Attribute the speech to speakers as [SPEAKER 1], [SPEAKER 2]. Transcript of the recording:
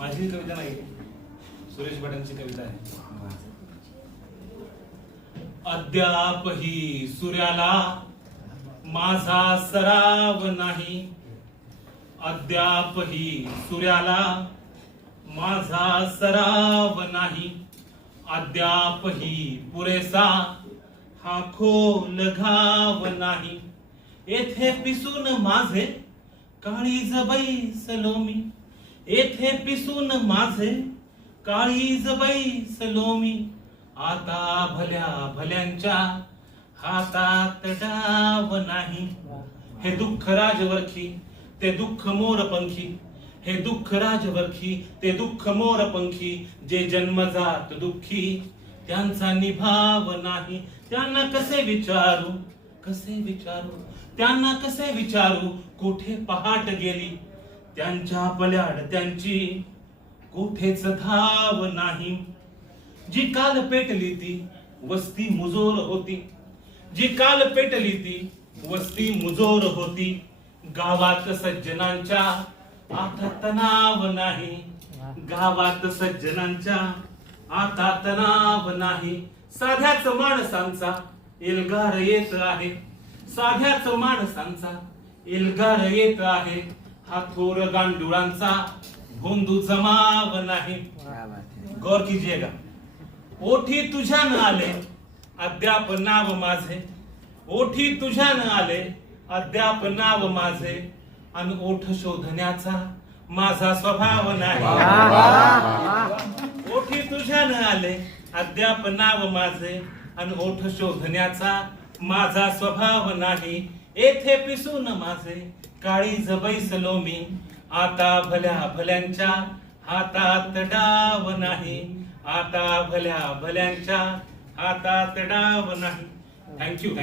[SPEAKER 1] माझी कविता नाही सुरेश भटांची कविता आहे. अद्यापही सूर्याला माझा सराव नाही. अद्यापही सूर्याला माझा सराव नाही. अद्यापही पुरेसा हा खोल घाव नाही. येथे पिसून माझे काळी जबाई सलोमी येथे पिसून माझे काळी जबाई सलोमी. आता भल्या भल्यांच्या हातात डाव नाही. हे दुःख राजवरखी ते दुःख मोरपंखी. हे दुःख राजवरखी ते दुःख मोरपंखी. जे जन्मजात दुःखी त्यांचा निभाव नाही. त्यांना कसे विचारू? कसे विचारू? त्यांना कसे विचारू? कुठे पहाट गेली? त्यांच्या पल्याड त्यांची कुठेच धाव नाही. जी काल पेटली ती वस्ती मुजोर होती. जी काल पेटली ती वस्ती मुजोर होती. गावात सज्जनांच्या आता तणाव नाही. गावात सज्जनांच्या आता तणाव नाही. साध्याच माणसांचा एल्गार येत आहे. साध्याच माणसांचा एल्गार येत आहे. हा थोर गांडुळांचा भोंदू जमाव नाही. गौर कीजिएगा. ओठी तुझ्यान आले अद्याप नाव माझे. ओठी तुझ्यान आले अद्याप नाव माझे. आणि ओठ शोधण्याचा माझा स्वभाव नाही. ओठी तुझ्यान आले अद्याप नाव माझे. आणि ओठ शोधण्याचा माझा स्वभाव नाही. येथे पिसून माझे काळी जबई सलोमी आता भल्या भल्यांच्या हातात डाव नाही आता भल्या भल्यांच्या हातात डाव नाही. थँक्यू